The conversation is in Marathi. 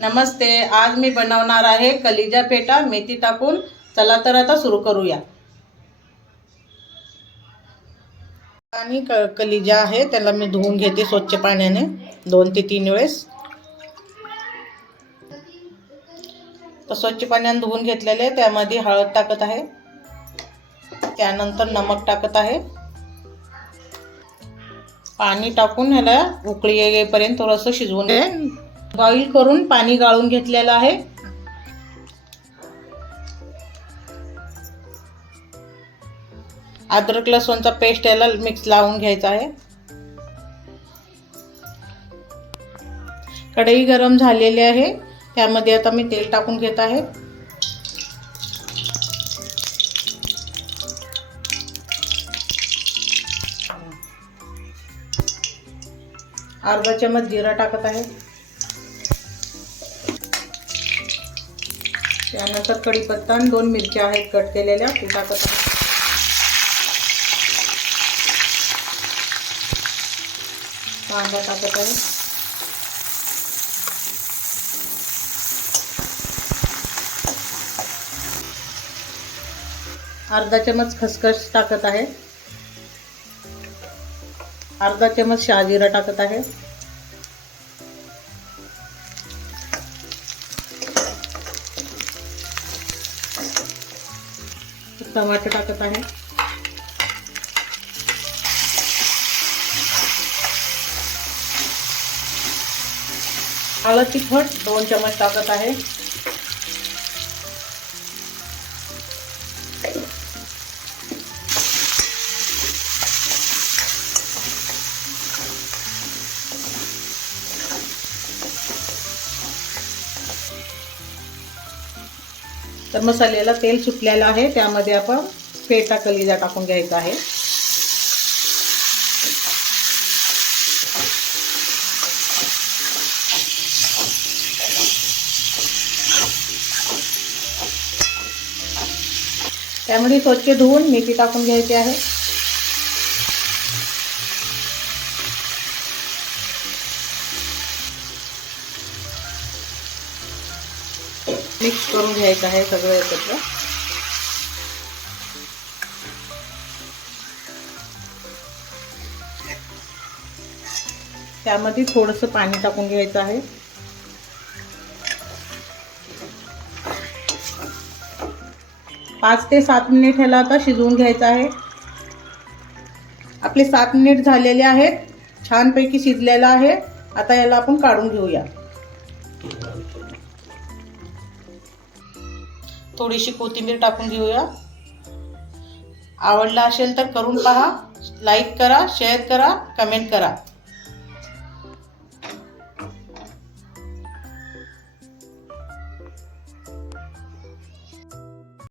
नमस्ते आज मी बनवणार आहे कलिजा पेटा मेथी टाकून. चला तर आता सुरू करूया. आणि क कलिजा आहे त्याला मी धुवून घेते स्वच्छ पाण्याने दोन ते तीन वेळेस. तर स्वच्छ पाण्याने धुवून घेतलेले त्यामध्ये हळद टाकत आहे. त्यानंतर नमक टाकत आहे. पाणी टाकून ह्याला उकळी येईपर्यंत थोडंसं शिजवून बॉईल करून पाणी गाळून घेतलेलं आहे. अद्रक लसूणचा पेस्ट याला मिक्स लावून घ्यायचा आहे. कढई गरम झालेली आहे. त्यामध्ये आता मी तेल टाकून घेत आहे. अर्धा चमच जिरा टाकत आहे. त्यानंतर कढीपत्ता आणि दोन मिरच्या आहेत कट केलेल्या. ते टाकत आहे. कांदा टाकत आहे. अर्धा चमच खसखस टाकत आहे. अर्धा चमच शहाजिरा टाकत आहे. टमाटर टाकत आहे. आलं तिखट दोन चमच टाकत आहे. तर मसाल्याला तेल सुटलेलं आहे. त्यामध्ये आपण फेटा कलिजा टाकून घ्यायचा आहे. त्यामध्ये स्वच्छ धुवून मेथी टाकून घ्यायची आहे. मिक्स करून घ्यायचं आहे सगळं एकत्र. त्यामध्ये थोडंसं पाणी टाकून घ्यायचं आहे. पाच ते सात मिनिट ह्याला आता शिजवून घ्यायचं आहे. आपले सात मिनिट झालेले आहेत. छानपैकी शिजलेलं आहे. आता याला आपण काढून घेऊया. थोडीशी कोथिंबीर टाकून घेऊया. आवडला असेल तर करून पहा. लाईक करा शेअर करा कमेंट करा.